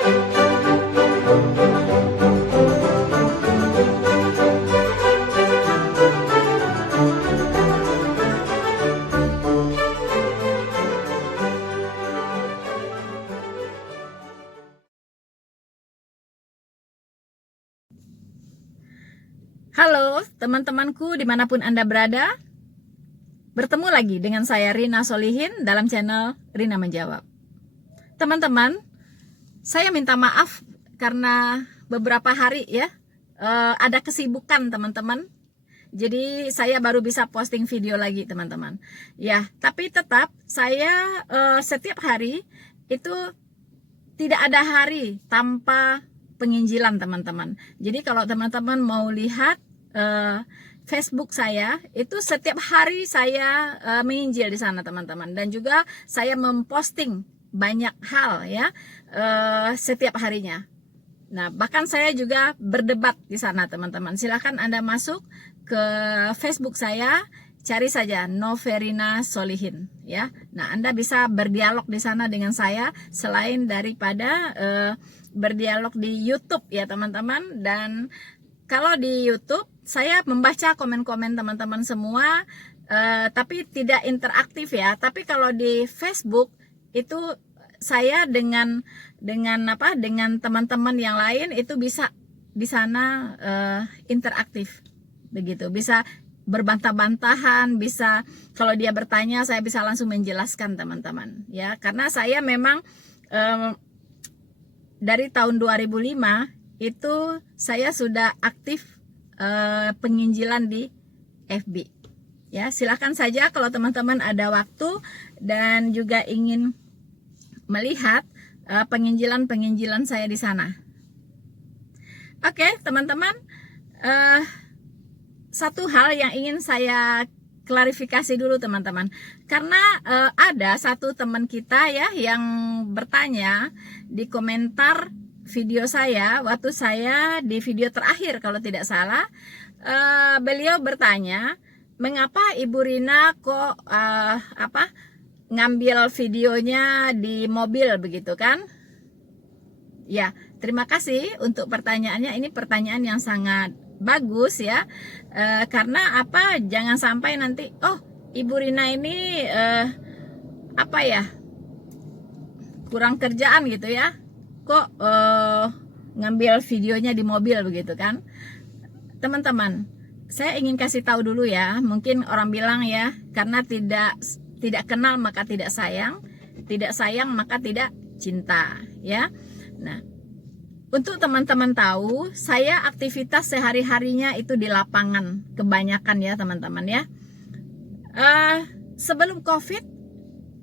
Halo teman-temanku dimanapun Anda berada. Bertemu lagi dengan saya Rina Solihin dalam channel Rina Menjawab. Teman-teman, saya minta maaf karena beberapa hari ya ada kesibukan teman-teman. Jadi saya baru bisa posting video lagi teman-teman. Ya, tapi tetap saya setiap hari itu tidak ada hari tanpa penginjilan teman-teman. Jadi kalau teman-teman mau lihat Facebook saya itu setiap hari saya menginjil di sana teman-teman, dan juga saya memposting banyak hal ya setiap harinya. Nah, bahkan saya juga berdebat di sana teman-teman. Silahkan Anda masuk ke Facebook saya, cari saja Noverina Solihin ya. Nah, Anda bisa berdialog di sana dengan saya selain daripada berdialog di YouTube ya teman-teman. Dan kalau di YouTube saya membaca komen-komen teman-teman semua, tapi tidak interaktif ya. Tapi kalau di Facebook itu saya dengan teman-teman yang lain itu bisa di sana interaktif begitu, bisa berbantah-bantahan, bisa kalau dia bertanya saya bisa langsung menjelaskan teman-teman ya, karena saya memang dari tahun 2005 itu saya sudah aktif penginjilan di FB ya. Silahkan saja kalau teman-teman ada waktu dan juga ingin melihat penginjilan saya di sana. Oke teman-teman, satu hal yang ingin saya klarifikasi dulu teman-teman, karena ada satu teman kita ya yang bertanya di komentar video saya waktu saya di video terakhir kalau tidak salah. Beliau bertanya, mengapa Ibu Rina kok ngambil videonya di mobil begitu kan? Ya, terima kasih untuk pertanyaannya. Ini pertanyaan yang sangat bagus ya, karena apa? Jangan sampai nanti Ibu Rina ini kurang kerjaan gitu ya, kok ngambil videonya di mobil begitu kan. Teman-teman, saya ingin kasih tahu dulu ya, mungkin orang bilang ya, karena tidak kenal maka tidak sayang maka tidak cinta ya. Nah, untuk teman-teman tahu, saya aktivitas sehari-harinya itu di lapangan kebanyakan ya teman-teman ya. Sebelum COVID,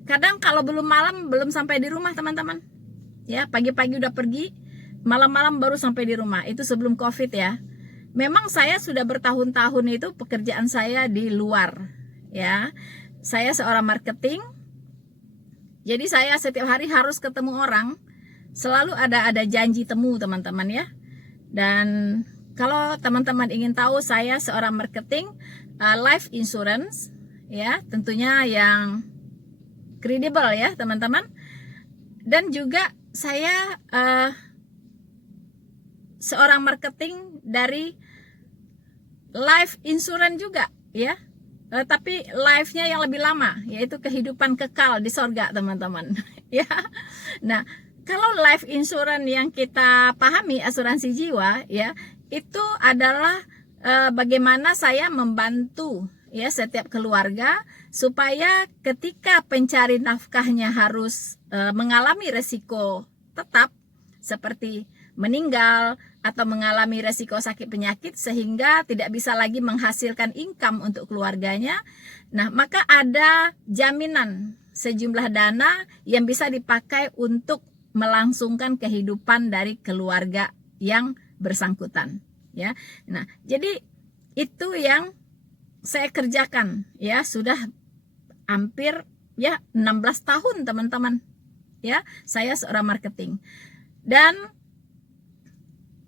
kadang kalau belum malam belum sampai di rumah teman-teman ya, pagi-pagi udah pergi, malam-malam baru sampai di rumah. Itu sebelum COVID ya. Memang saya sudah bertahun-tahun itu pekerjaan saya di luar ya. Saya seorang marketing, jadi saya setiap hari harus ketemu orang, selalu ada janji temu teman-teman ya. Dan kalau teman-teman ingin tahu, saya seorang marketing life insurance ya, tentunya yang kredibel ya teman-teman. Dan juga saya seorang marketing dari life insurance juga ya, tapi life-nya yang lebih lama, yaitu kehidupan kekal di sorga teman-teman ya. Nah, kalau life insurance yang kita pahami, asuransi jiwa ya, itu adalah bagaimana saya membantu ya setiap keluarga supaya ketika pencari nafkahnya harus mengalami resiko tetap seperti meninggal atau mengalami resiko sakit penyakit sehingga tidak bisa lagi menghasilkan income untuk keluarganya. Nah, maka ada jaminan sejumlah dana yang bisa dipakai untuk melangsungkan kehidupan dari keluarga yang bersangkutan ya. Nah, jadi itu yang saya kerjakan ya, sudah hampir ya 16 tahun teman-teman ya, saya seorang marketing. Dan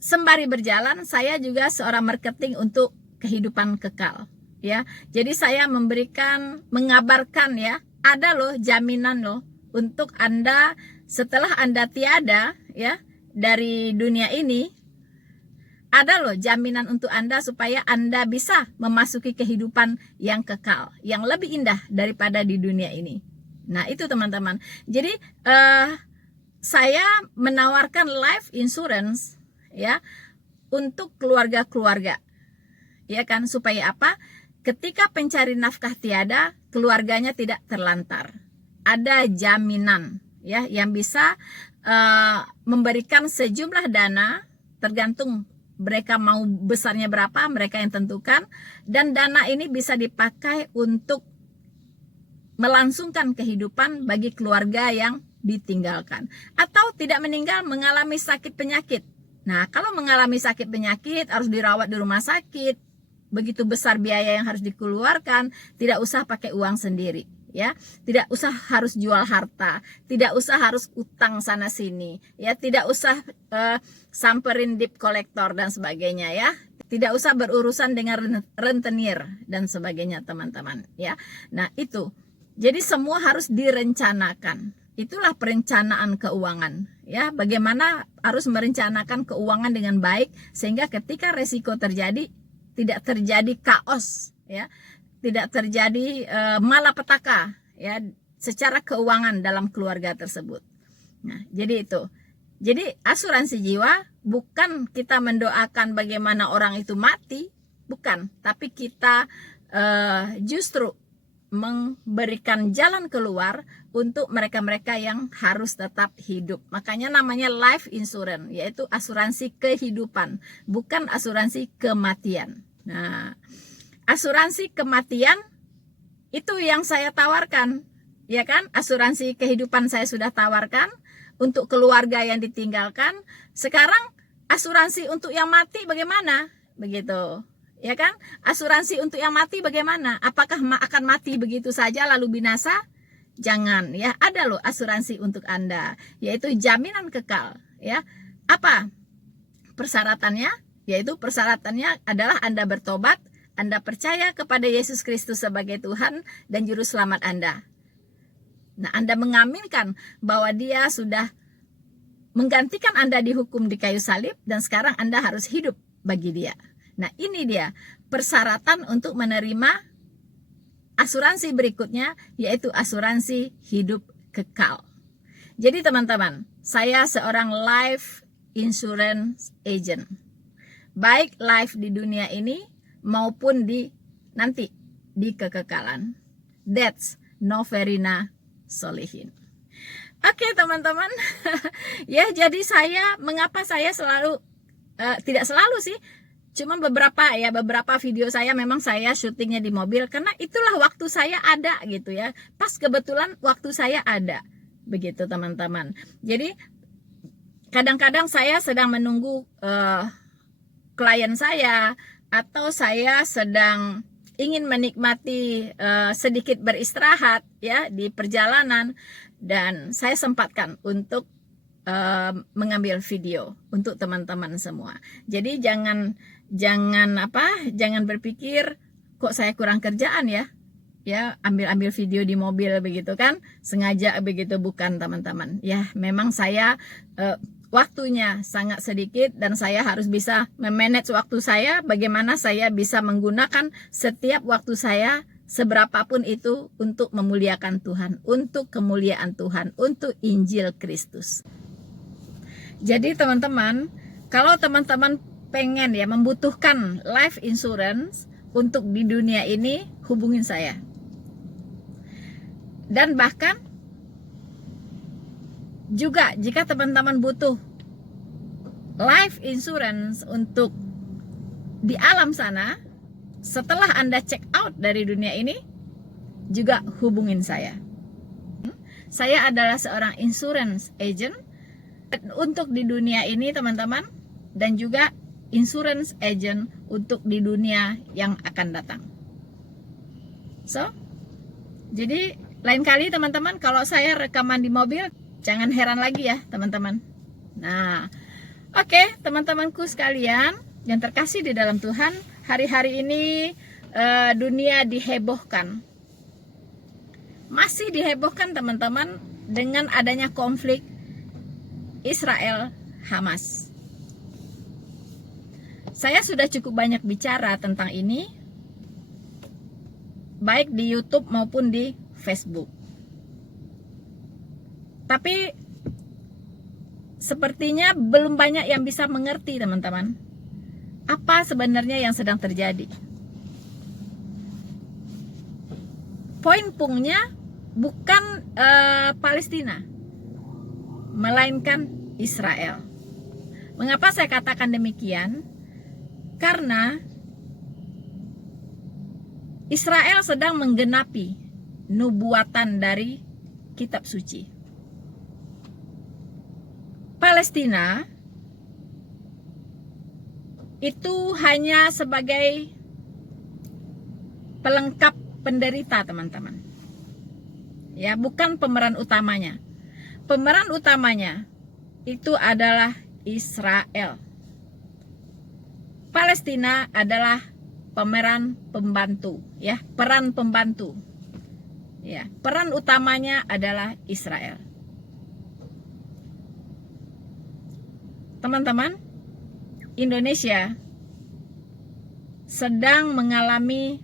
sembari berjalan saya juga seorang marketing untuk kehidupan kekal ya. Jadi saya mengabarkan ya, ada loh jaminan loh untuk Anda setelah Anda tiada ya, dari dunia ini, ada loh jaminan untuk Anda supaya Anda bisa memasuki kehidupan yang kekal, yang lebih indah daripada di dunia ini. Nah, itu teman-teman. Jadi saya menawarkan life insurance ya untuk keluarga-keluarga. Ya kan, supaya apa? Ketika pencari nafkah tiada, keluarganya tidak terlantar. Ada jaminan ya yang bisa memberikan sejumlah dana, tergantung mereka mau besarnya berapa, mereka yang tentukan, dan dana ini bisa dipakai untuk melangsungkan kehidupan bagi keluarga yang ditinggalkan atau tidak meninggal, mengalami sakit penyakit. Nah, kalau mengalami sakit penyakit harus dirawat di rumah sakit, begitu besar biaya yang harus dikeluarkan, tidak usah pakai uang sendiri. Ya, tidak usah harus jual harta, tidak usah harus utang sana sini, ya, tidak usah samperin debt collector dan sebagainya, ya, tidak usah berurusan dengan rentenir dan sebagainya, teman-teman, ya. Nah, itu, jadi semua harus direncanakan. Itulah perencanaan keuangan, ya. Bagaimana harus merencanakan keuangan dengan baik sehingga ketika resiko terjadi tidak terjadi kaos, ya. Tidak terjadi malapetaka ya secara keuangan dalam keluarga tersebut. Nah, jadi itu. Jadi asuransi jiwa bukan kita mendoakan bagaimana orang itu mati, bukan, tapi kita justru memberikan jalan keluar untuk mereka-mereka yang harus tetap hidup. Makanya namanya life insurance, yaitu asuransi kehidupan, bukan asuransi kematian. Nah, asuransi kematian itu yang saya tawarkan, ya kan? Asuransi kehidupan saya sudah tawarkan untuk keluarga yang ditinggalkan. Sekarang asuransi untuk yang mati bagaimana? Begitu, ya kan? Asuransi untuk yang mati bagaimana? Apakah akan mati begitu saja lalu binasa? Jangan, ya. Ada loh asuransi untuk Anda, yaitu jaminan kekal, ya. Apa persyaratannya? Yaitu persyaratannya adalah Anda bertobat, Anda percaya kepada Yesus Kristus sebagai Tuhan dan Juru Selamat Anda. Nah, Anda mengaminkan bahwa Dia sudah menggantikan Anda dihukum di kayu salib dan sekarang Anda harus hidup bagi Dia. Nah, ini dia persyaratan untuk menerima asuransi berikutnya, yaitu asuransi hidup kekal. Jadi teman-teman, saya seorang life insurance agent. Baik life di dunia ini maupun di nanti di kekekalan. That's Noverina Solihin. Oke teman-teman, ya jadi mengapa saya selalu tidak selalu sih, cuma beberapa video saya memang saya syutingnya di mobil karena itulah waktu saya ada gitu ya. Pas kebetulan waktu saya ada, begitu teman-teman. Jadi kadang-kadang saya sedang menunggu klien saya, atau saya sedang ingin menikmati sedikit beristirahat ya di perjalanan, dan saya sempatkan untuk mengambil video untuk teman-teman semua. Jadi jangan berpikir kok saya kurang kerjaan ya ambil video di mobil begitu kan, sengaja begitu, bukan teman-teman. Ya memang saya waktunya sangat sedikit dan saya harus bisa memanage waktu saya, bagaimana saya bisa menggunakan setiap waktu saya seberapapun itu untuk memuliakan Tuhan, untuk kemuliaan Tuhan, untuk Injil Kristus. Jadi teman-teman, kalau teman-teman pengen ya membutuhkan life insurance untuk di dunia ini, hubungin saya. Dan bahkan juga jika teman-teman butuh life insurance untuk di alam sana, setelah Anda check out dari dunia ini, juga hubungin saya. Saya adalah seorang insurance agent untuk di dunia ini teman-teman, dan juga insurance agent untuk di dunia yang akan datang. So, jadi lain kali teman-teman kalau saya rekaman di mobil, jangan heran lagi ya teman-teman. Nah, oke, teman-temanku sekalian yang terkasih di dalam Tuhan, hari-hari ini dunia dihebohkan. Masih dihebohkan teman-teman dengan adanya konflik Israel Hamas. Saya sudah cukup banyak bicara tentang ini, baik di YouTube maupun di Facebook. Tapi sepertinya belum banyak yang bisa mengerti, teman-teman, apa sebenarnya yang sedang terjadi. Poin pungnya bukan Palestina, melainkan Israel. Mengapa saya katakan demikian? Karena Israel sedang menggenapi nubuatan dari kitab suci. Palestina itu hanya sebagai pelengkap penderita, teman-teman. Ya, bukan pemeran utamanya. Pemeran utamanya itu adalah Israel. Palestina adalah pemeran pembantu, ya, peran pembantu. Ya, peran utamanya adalah Israel. Teman-teman, Indonesia sedang mengalami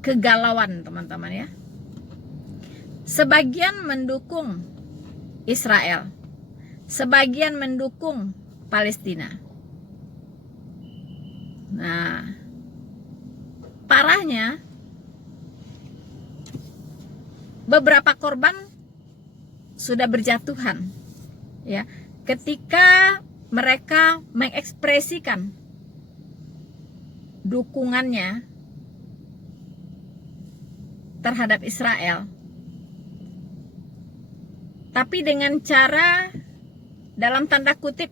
kegalauan, teman-teman, ya. Sebagian mendukung Israel, sebagian mendukung Palestina. Nah, parahnya beberapa korban sudah berjatuhan, ya, ketika mereka mengekspresikan dukungannya terhadap Israel, tapi dengan cara dalam tanda kutip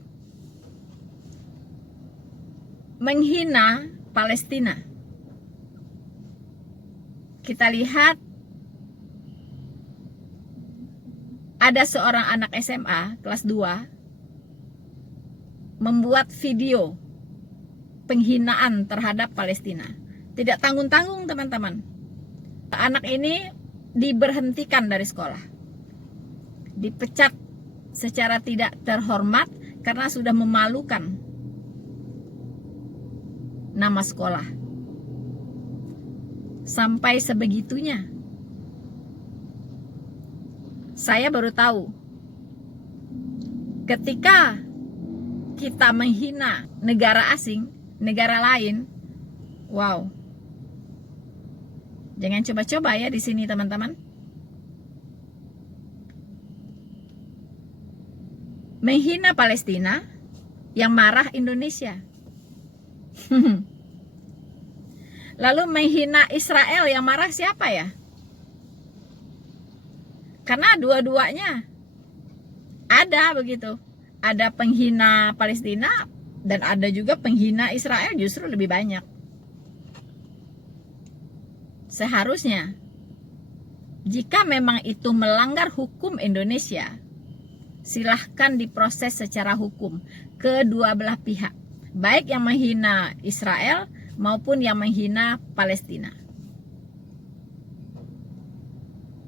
menghina Palestina. Kita lihat ada seorang anak SMA kelas 2 membuat video penghinaan terhadap Palestina. Tidak tanggung-tanggung, teman-teman. Anak ini diberhentikan dari sekolah, dipecat secara tidak terhormat karena sudah memalukan nama sekolah. Sampai sebegitunya. Saya baru tahu ketika kita menghina negara asing, negara lain, wow. Jangan coba-coba ya di sini, teman-teman. Menghina Palestina, yang marah Indonesia. Lalu menghina Israel, yang marah siapa ya? Karena dua-duanya ada begitu. Ada penghina Palestina dan ada juga penghina Israel, justru lebih banyak. Seharusnya jika memang itu melanggar hukum Indonesia, silahkan diproses secara hukum kedua belah pihak, baik yang menghina Israel maupun yang menghina Palestina.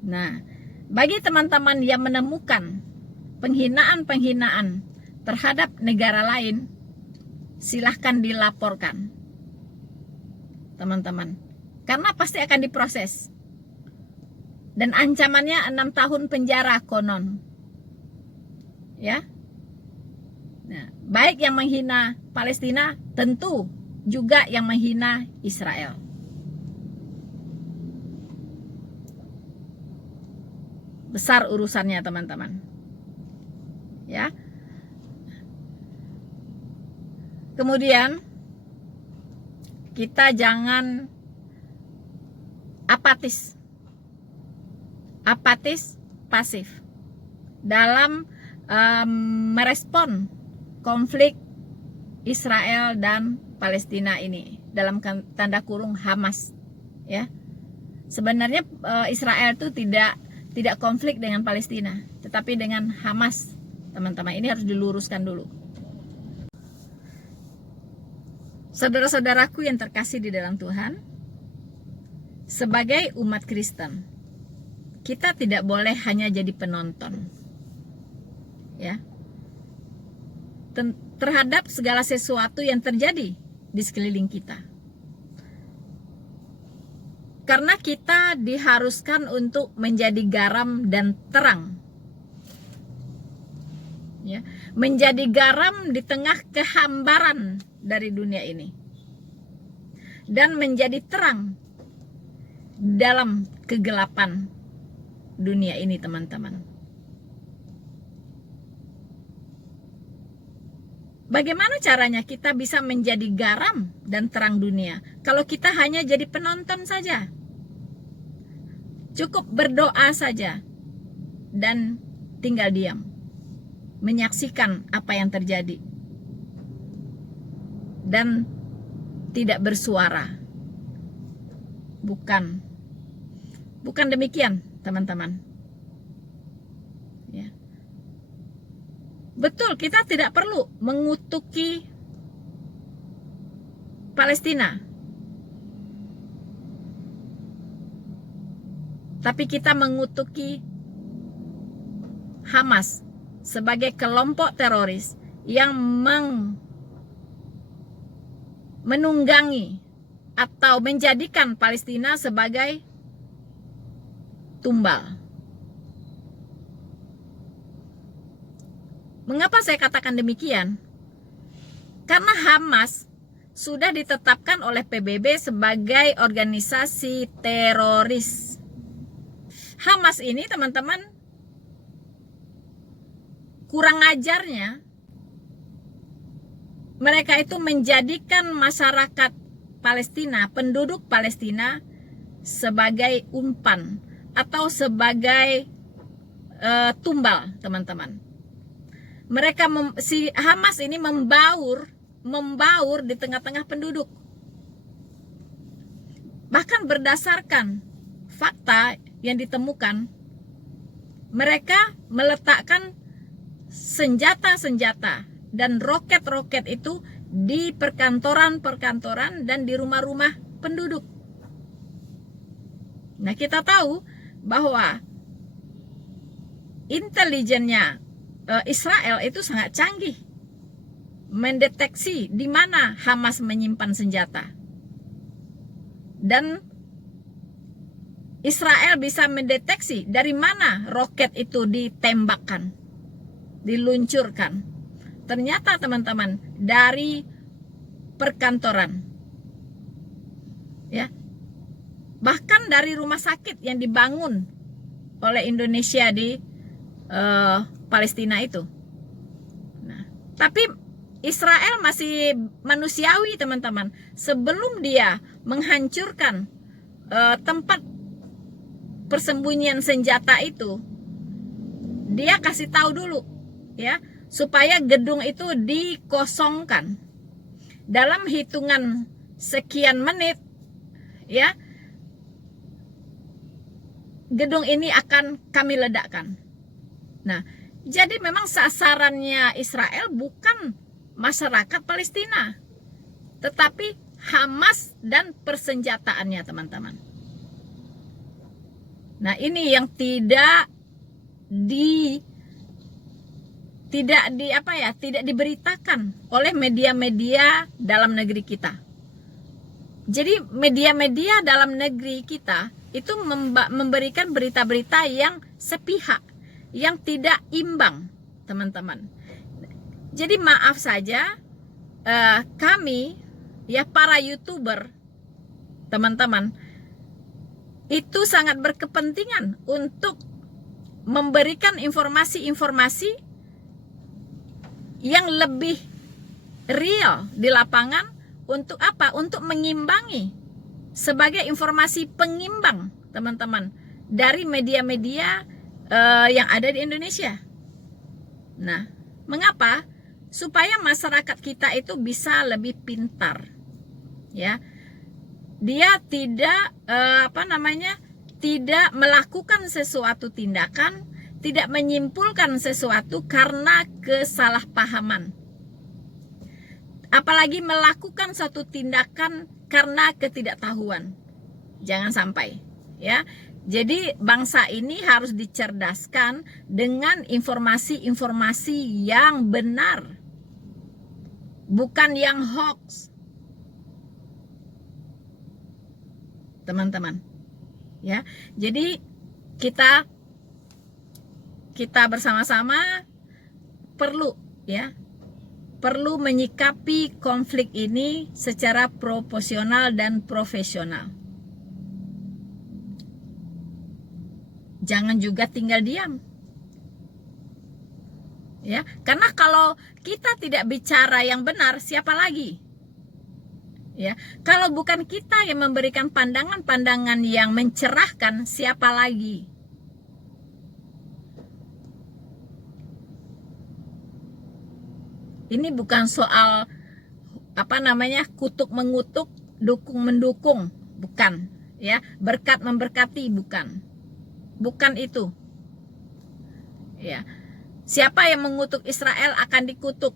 Nah, bagi teman-teman yang menemukan penghinaan-penghinaan terhadap negara lain, silahkan dilaporkan, teman-teman, karena pasti akan diproses. Dan ancamannya 6 tahun penjara konon. Ya. Nah, baik yang menghina Palestina, tentu juga yang menghina Israel. Besar urusannya, teman-teman. Ya. Kemudian kita jangan apatis pasif dalam merespon konflik Israel dan Palestina ini, dalam tanda kurung Hamas, ya. Sebenarnya Israel itu tidak konflik dengan Palestina, tetapi dengan Hamas, teman-teman. Ini harus diluruskan dulu. Saudara-saudaraku yang terkasih di dalam Tuhan, sebagai umat Kristen, kita tidak boleh hanya jadi penonton. ya, terhadap segala sesuatu yang terjadi di sekeliling kita. Karena kita diharuskan untuk menjadi garam dan terang. Ya, menjadi garam di tengah kehambaran dari dunia ini. Dan menjadi terang dalam kegelapan dunia ini, teman-teman. Bagaimana caranya kita bisa menjadi garam dan terang dunia kalau kita hanya jadi penonton saja? Cukup berdoa saja dan tinggal diam, menyaksikan apa yang terjadi dan tidak bersuara. Bukan demikian, teman-teman. Ya. Betul, kita tidak perlu mengutuki Palestina, tapi kita mengutuki Hamas sebagai kelompok teroris yang menunggangi atau menjadikan Palestina sebagai tumbal. Mengapa saya katakan demikian? Karena Hamas sudah ditetapkan oleh PBB sebagai organisasi teroris. Hamas ini, teman-teman, kurang ajarnya mereka itu menjadikan masyarakat Palestina, penduduk Palestina, sebagai umpan atau sebagai tumbal, teman-teman. Mereka si Hamas ini membaur di tengah-tengah penduduk. Bahkan berdasarkan fakta yang ditemukan, mereka meletakkan senjata-senjata dan roket-roket itu di perkantoran-perkantoran dan di rumah-rumah penduduk. Nah, kita tahu bahwa intelijennya Israel itu sangat canggih, mendeteksi di mana Hamas menyimpan senjata, dan Israel bisa mendeteksi dari mana roket itu ditembakkan, diluncurkan. Ternyata, teman-teman, dari perkantoran, ya, bahkan dari rumah sakit yang dibangun oleh Indonesia di Palestina itu. Nah, tapi Israel masih manusiawi, teman-teman. Sebelum dia menghancurkan tempat persembunyian senjata itu, dia kasih tahu dulu, ya, supaya gedung itu dikosongkan. Dalam hitungan sekian menit, ya, gedung ini akan kami ledakkan. Nah, jadi memang sasarannya Israel bukan masyarakat Palestina, tetapi Hamas dan persenjataannya, teman-teman. Nah, ini yang tidak diberitakan oleh media-media dalam negeri kita. Jadi media-media dalam negeri kita itu memberikan berita-berita yang sepihak, yang tidak imbang, teman-teman. Jadi maaf saja, kami, ya, para YouTuber, teman-teman, itu sangat berkepentingan untuk memberikan informasi-informasi yang lebih real di lapangan. Untuk apa? Untuk mengimbangi, sebagai informasi pengimbang, teman-teman, dari media-media yang ada di Indonesia. Nah, mengapa? Supaya masyarakat kita itu bisa lebih pintar, ya. Dia tidak tidak melakukan sesuatu tindakan, tidak menyimpulkan sesuatu karena kesalahpahaman. Apalagi melakukan suatu tindakan karena ketidaktahuan. Jangan sampai, ya. Jadi bangsa ini harus dicerdaskan dengan informasi-informasi yang benar, bukan yang hoax, teman-teman. Ya, jadi kita bersama-sama perlu menyikapi konflik ini secara proporsional dan profesional. Jangan juga tinggal diam. Ya, karena kalau kita tidak bicara yang benar, siapa lagi? Ya, kalau bukan kita yang memberikan pandangan-pandangan yang mencerahkan, siapa lagi? Ini bukan soal kutuk mengutuk, dukung mendukung, bukan, ya, berkat memberkati, bukan itu. Ya. Siapa yang mengutuk Israel akan dikutuk.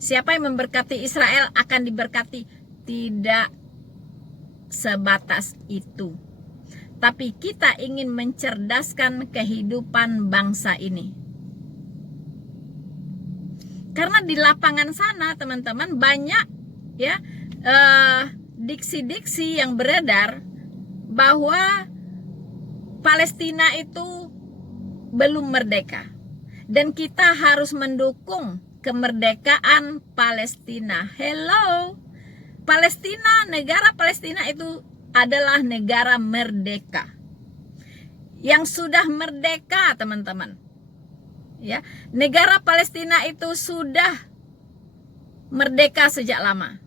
Siapa yang memberkati Israel akan diberkati. Tidak sebatas itu. Tapi kita ingin mencerdaskan kehidupan bangsa ini. Karena di lapangan sana, teman-teman, banyak ya diksi-diksi yang beredar bahwa Palestina itu belum merdeka dan kita harus mendukung kemerdekaan Palestina. Hello, Palestina, negara Palestina itu adalah negara merdeka yang sudah merdeka, teman-teman. Ya, negara Palestina itu sudah merdeka sejak lama.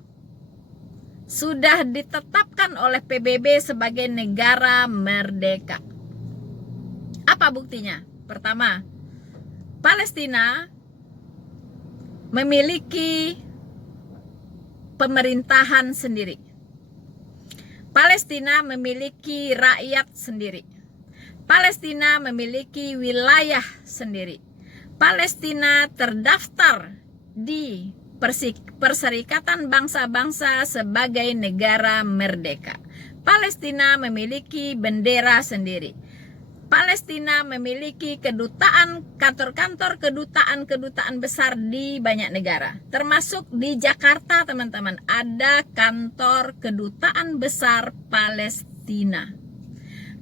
Sudah ditetapkan oleh PBB sebagai negara merdeka. Apa buktinya? Pertama, Palestina memiliki pemerintahan sendiri. Palestina memiliki rakyat sendiri. Palestina memiliki wilayah sendiri. Palestina terdaftar di Perserikatan Bangsa-Bangsa sebagai negara merdeka. Palestina memiliki bendera sendiri. Palestina memiliki kantor-kantor kedutaan besar di banyak negara. Termasuk di Jakarta, teman-teman, ada kantor kedutaan besar Palestina.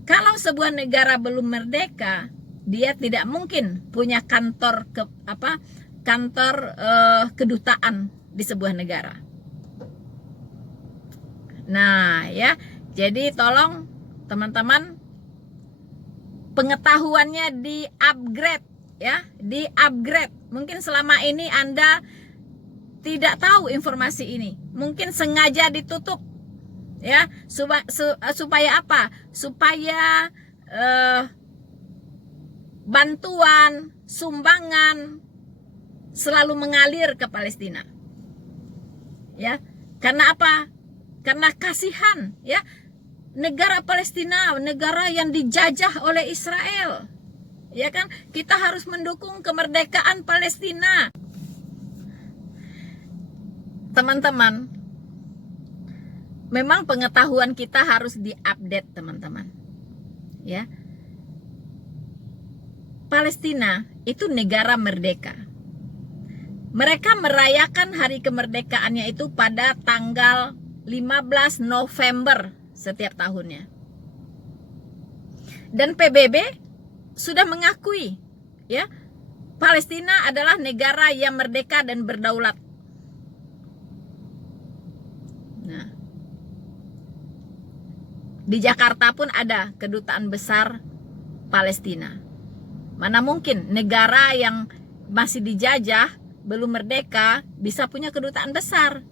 Kalau sebuah negara belum merdeka, dia tidak mungkin punya kantor kedutaan di sebuah negara. Nah, ya, jadi tolong teman-teman pengetahuannya di-upgrade, ya, di-upgrade. Mungkin selama ini Anda tidak tahu informasi ini. Mungkin sengaja ditutup, ya, supaya apa? Supaya bantuan, sumbangan selalu mengalir ke Palestina. Ya. Karena apa? Karena kasihan, ya. Negara Palestina, negara yang dijajah oleh Israel. Ya kan? Kita harus mendukung kemerdekaan Palestina. Teman-teman, memang pengetahuan kita harus diupdate, teman-teman. Ya. Palestina itu negara merdeka. Mereka merayakan hari kemerdekaannya itu pada tanggal 15 November setiap tahunnya. Dan PBB sudah mengakui, ya, Palestina adalah negara yang merdeka dan berdaulat. Nah, di Jakarta pun ada kedutaan besar Palestina. Mana mungkin negara yang masih dijajah, belum merdeka, bisa punya kedutaan besar?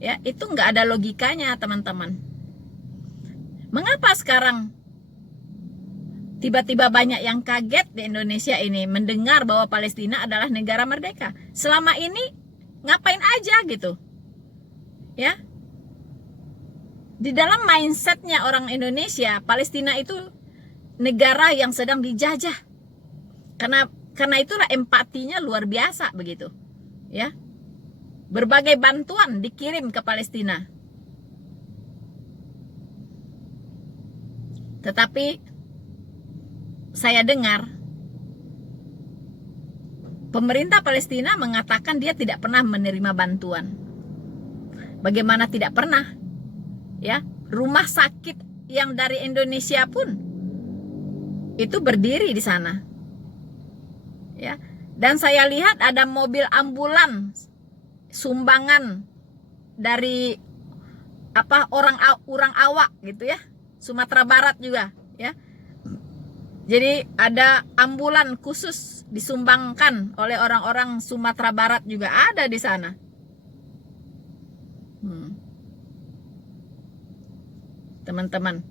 Ya, itu nggak ada logikanya, teman-teman. Mengapa sekarang tiba-tiba banyak yang kaget di Indonesia ini mendengar bahwa Palestina adalah negara merdeka? Selama ini ngapain aja gitu? Ya. Di dalam mindsetnya orang Indonesia, Palestina itu negara yang sedang dijajah. Karena itulah empatinya luar biasa begitu. Ya. Berbagai bantuan dikirim ke Palestina. Tetapi saya dengar pemerintah Palestina mengatakan dia tidak pernah menerima bantuan. Bagaimana tidak pernah? Ya, rumah sakit yang dari Indonesia pun itu berdiri di sana. Ya. Dan saya lihat ada mobil ambulans sumbangan dari orang awak gitu ya, Sumatera Barat juga ya. Jadi ada ambulan khusus disumbangkan oleh orang-orang Sumatera Barat juga ada di sana. Teman-teman.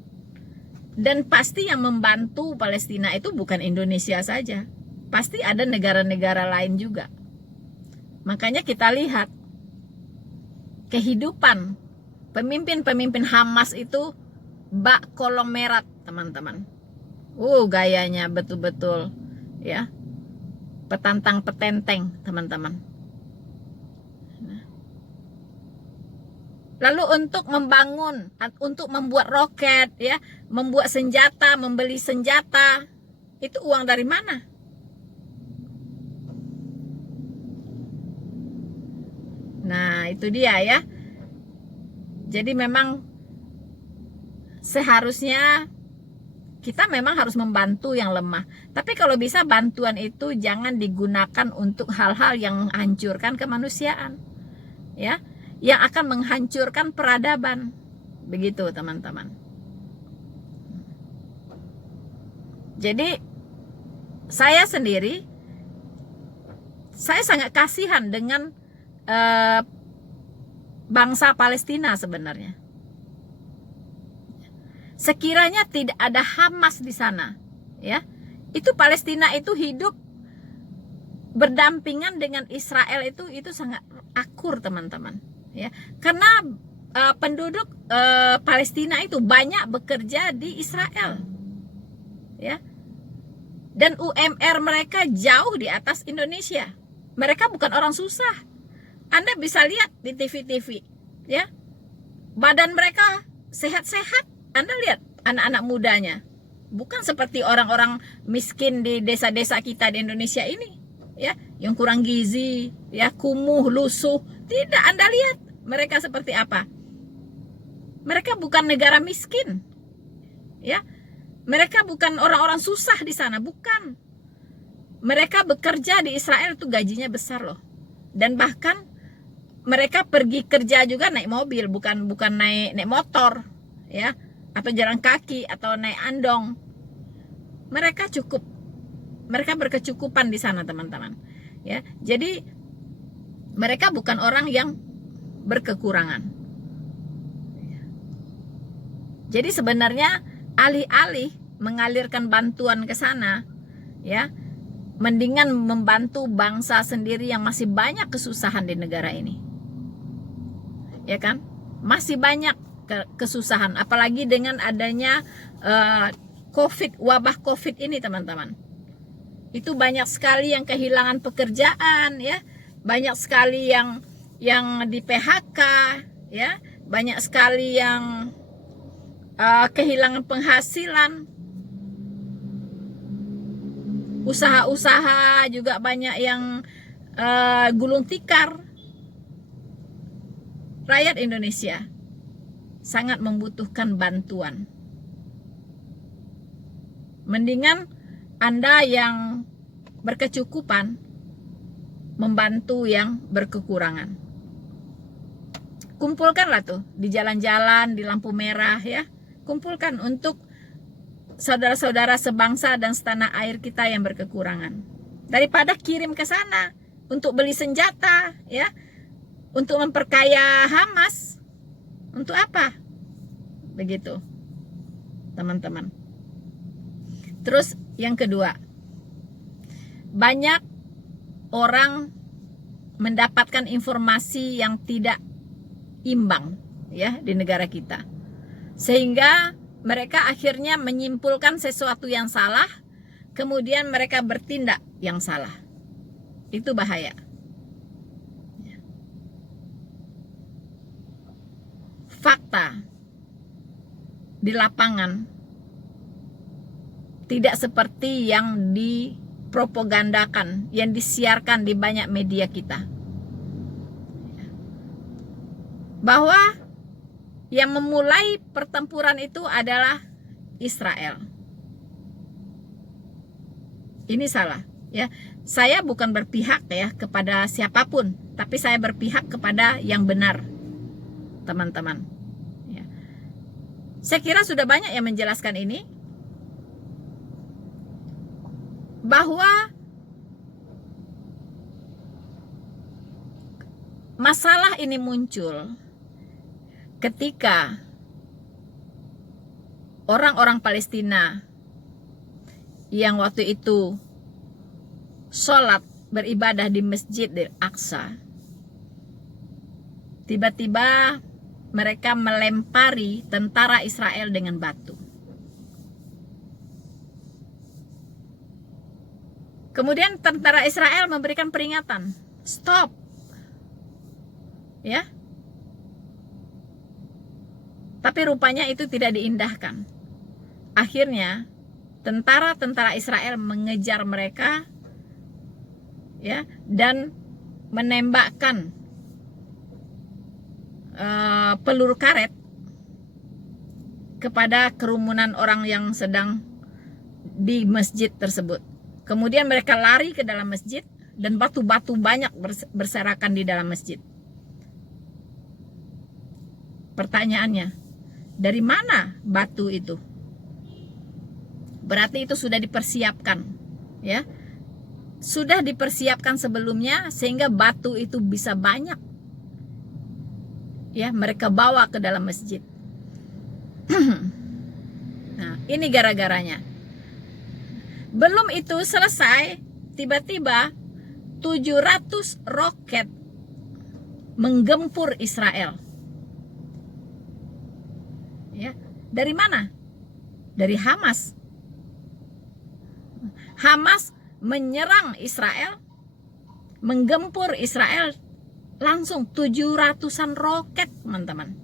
Dan pasti yang membantu Palestina itu bukan Indonesia saja. Pasti ada negara-negara lain juga. Makanya kita lihat kehidupan pemimpin-pemimpin Hamas itu bak kolomerat, teman-teman. Gayanya betul-betul ya. Petantang petenteng, teman-teman. Lalu untuk membangun, untuk membuat roket ya, membuat senjata, membeli senjata, itu uang dari mana? Nah, itu dia ya. Jadi memang seharusnya kita memang harus membantu yang lemah. Tapi kalau bisa bantuan itu jangan digunakan untuk hal-hal yang menghancurkan kemanusiaan. Ya, yang akan menghancurkan peradaban. Begitu, teman-teman. Jadi saya sendiri sangat kasihan dengan bangsa Palestina sebenarnya. Sekiranya tidak ada Hamas di sana, ya, itu Palestina itu hidup berdampingan dengan Israel itu sangat akur, teman-teman. Ya, karena penduduk Palestina itu banyak bekerja di Israel, ya, dan UMR mereka jauh di atas Indonesia. Mereka bukan orang susah. Anda bisa lihat di TV-TV, ya, badan mereka sehat-sehat. Anda lihat anak-anak mudanya, bukan seperti orang-orang miskin di desa-desa kita di Indonesia ini, ya, yang kurang gizi, ya, kumuh, lusuh. Tidak, Anda lihat mereka seperti apa. Mereka bukan negara miskin, ya, mereka bukan orang-orang susah di sana, bukan. Mereka bekerja di Israel itu gajinya besar loh, dan bahkan mereka pergi kerja juga naik mobil, bukan naik motor, ya, atau jalan kaki atau naik andong. Mereka berkecukupan di sana, teman-teman. Ya, jadi mereka bukan orang yang berkekurangan. Jadi sebenarnya alih-alih mengalirkan bantuan ke sana, ya, mendingan membantu bangsa sendiri yang masih banyak kesusahan di negara ini. Ya kan? Masih banyak kesusahan, apalagi dengan adanya wabah COVID ini, teman-teman. Itu banyak sekali yang kehilangan pekerjaan, ya. Banyak sekali yang di PHK, ya. Banyak sekali yang kehilangan penghasilan. Usaha-usaha juga banyak yang gulung tikar. Rakyat Indonesia sangat membutuhkan bantuan. Mendingan Anda yang berkecukupan membantu yang berkekurangan. Kumpulkanlah tuh di jalan-jalan, di lampu merah, ya. Kumpulkan untuk saudara-saudara sebangsa dan setanah air kita yang berkekurangan. Daripada kirim ke sana untuk beli senjata, ya, untuk memperkaya Hamas. Untuk apa? Begitu, teman-teman. Terus yang kedua, banyak orang mendapatkan informasi yang tidak imbang, ya, di negara kita. Sehingga mereka akhirnya menyimpulkan sesuatu yang salah, kemudian mereka bertindak yang salah. Itu bahaya. Fakta di lapangan Tidak seperti yang dipropagandakan, yang disiarkan di banyak media kita, bahwa yang memulai pertempuran itu adalah Israel. Ini salah, ya. Saya bukan berpihak ya kepada siapapun, tapi saya berpihak kepada yang benar, teman-teman. Ya. Saya kira sudah banyak yang menjelaskan ini, bahwa masalah ini muncul ketika orang-orang Palestina yang waktu itu sholat beribadah di Masjid Al-Aqsa, tiba-tiba mereka melempari tentara Israel dengan batu. Kemudian tentara Israel memberikan peringatan, stop, ya. Tapi rupanya itu tidak diindahkan. Akhirnya tentara-tentara Israel mengejar mereka, ya, dan menembakkan peluru karet kepada kerumunan orang yang sedang di masjid tersebut. Kemudian mereka lari ke dalam masjid dan batu-batu banyak berserakan di dalam masjid. Pertanyaannya, dari mana batu itu? Berarti itu sudah dipersiapkan, ya. Sudah dipersiapkan sebelumnya sehingga batu itu bisa banyak, ya, mereka bawa ke dalam masjid. Nah, ini gara-garanya. Belum itu selesai, tiba-tiba 700 roket menggempur Israel. Ya, dari mana? Dari Hamas. Hamas menyerang Israel, menggempur Israel langsung 700-an roket, teman-teman.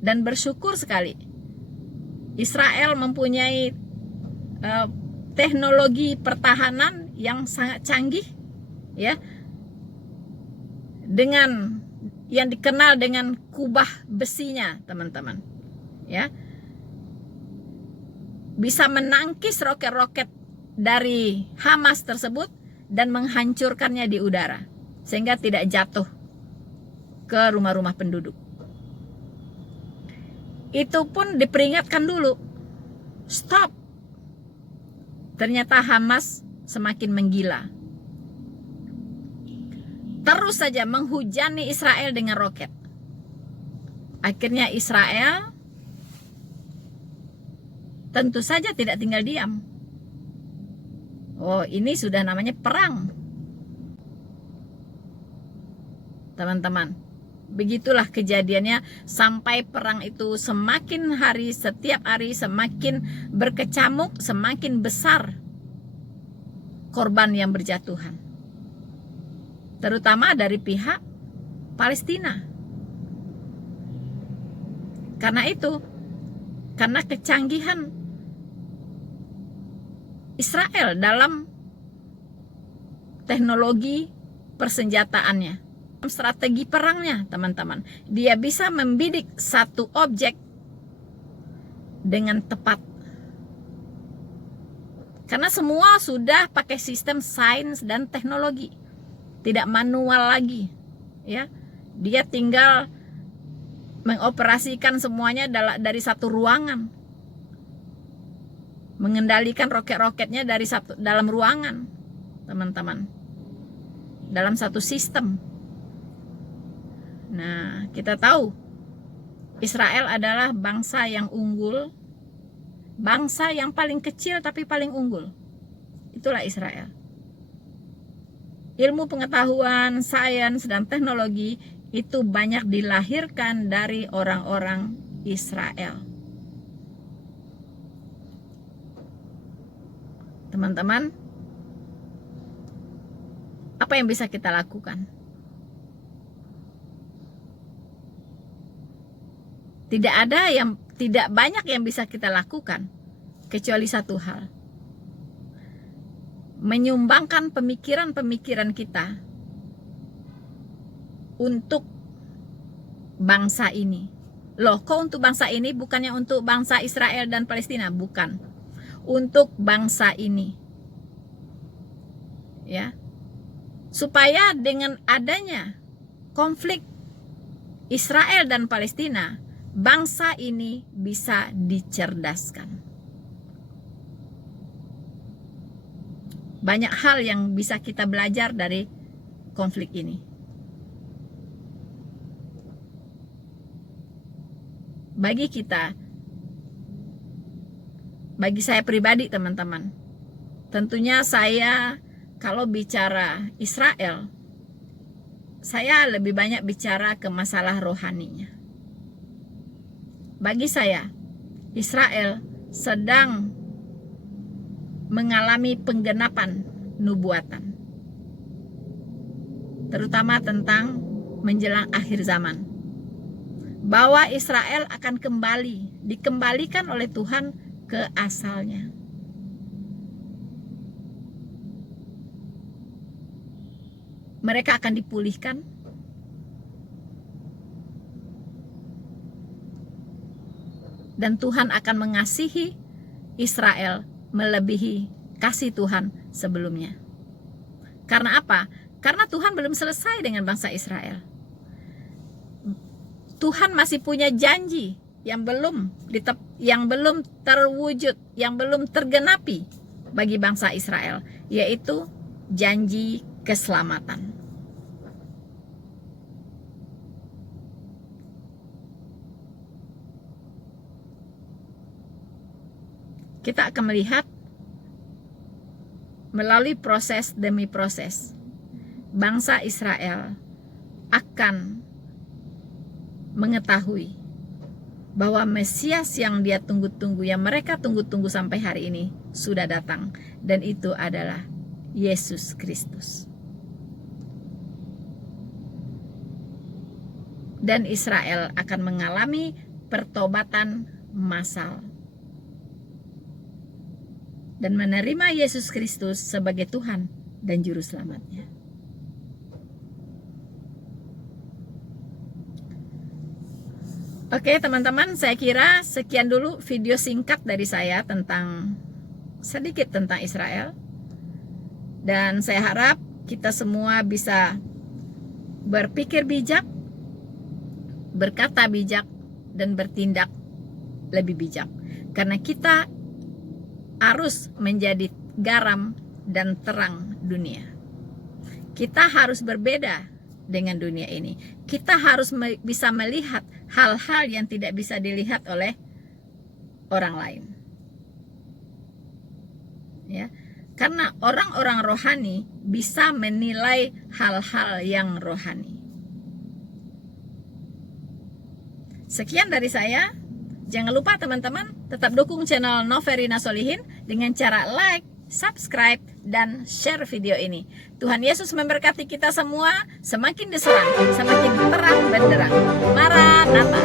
Dan bersyukur sekali Israel mempunyai teknologi pertahanan yang sangat canggih, ya, dengan yang dikenal dengan kubah besinya, teman-teman, ya, bisa menangkis roket-roket dari Hamas tersebut dan menghancurkannya di udara sehingga tidak jatuh ke rumah-rumah penduduk. Itu pun diperingatkan dulu, stop. Ternyata Hamas semakin menggila, terus saja menghujani Israel dengan roket. Akhirnya Israel tentu saja tidak tinggal diam. Oh, ini sudah namanya perang, teman-teman. Begitulah kejadiannya sampai perang itu semakin hari, setiap hari semakin berkecamuk, semakin besar korban yang berjatuhan, terutama dari pihak Palestina. Karena itu, karena kecanggihan Israel dalam teknologi persenjataannya, strategi perangnya, teman-teman, dia bisa membidik satu objek dengan tepat. Karena semua sudah pakai sistem sains dan teknologi, tidak manual lagi, ya. Dia tinggal mengoperasikan semuanya dari satu ruangan, mengendalikan roket-roketnya dalam ruangan, teman-teman, dalam satu sistem. Nah, kita tahu Israel adalah bangsa yang unggul, bangsa yang paling kecil tapi paling unggul. Itulah Israel. Ilmu pengetahuan, sains, dan teknologi itu banyak dilahirkan dari orang-orang Israel. Teman-teman, apa yang bisa kita lakukan? Tidak banyak yang bisa kita lakukan. kecuali satu hal: menyumbangkan pemikiran-pemikiran kita untuk bangsa ini. Loh, kok untuk bangsa ini? Bukannya untuk bangsa Israel dan Palestina? Bukan, untuk bangsa ini, ya, supaya dengan adanya konflik Israel dan Palestina, bangsa ini bisa dicerdaskan. Banyak hal yang bisa kita belajar dari konflik ini. Bagi kita, bagi saya pribadi teman-teman, tentunya saya kalau bicara Israel, saya lebih banyak bicara ke masalah rohaninya. Bagi saya, Israel sedang mengalami penggenapan nubuatan, terutama tentang menjelang akhir zaman, bahwa Israel akan dikembalikan oleh Tuhan ke asalnya. Mereka akan dipulihkan, dan Tuhan akan mengasihi Israel melebihi kasih Tuhan sebelumnya. Karena apa? Karena Tuhan belum selesai dengan bangsa Israel. Tuhan masih punya janji yang belum terwujud, yang belum tergenapi bagi bangsa Israel, yaitu janji keselamatan. Kita akan melihat melalui proses demi proses, bangsa Israel akan mengetahui bahwa Mesias yang dia tunggu-tunggu, yang mereka tunggu-tunggu sampai hari ini, sudah datang, dan itu adalah Yesus Kristus. Dan Israel akan mengalami pertobatan massal dan menerima Yesus Kristus sebagai Tuhan dan Juru Selamatnya. Oke teman-teman, saya kira sekian dulu video singkat dari saya sedikit tentang Israel. Dan saya harap kita semua bisa berpikir bijak, berkata bijak, dan bertindak lebih bijak. Karena kita harus menjadi garam dan terang dunia. Kita harus berbeda dengan dunia ini. Kita harus bisa melihat hal-hal yang tidak bisa dilihat oleh orang lain. Ya, karena orang-orang rohani bisa menilai hal-hal yang rohani. Sekian dari saya. Jangan lupa teman-teman tetap dukung channel Noverina Solihin dengan cara like, subscribe, dan share video ini. Tuhan Yesus memberkati kita semua. Semakin diserang, semakin terang benderang. Maranatha.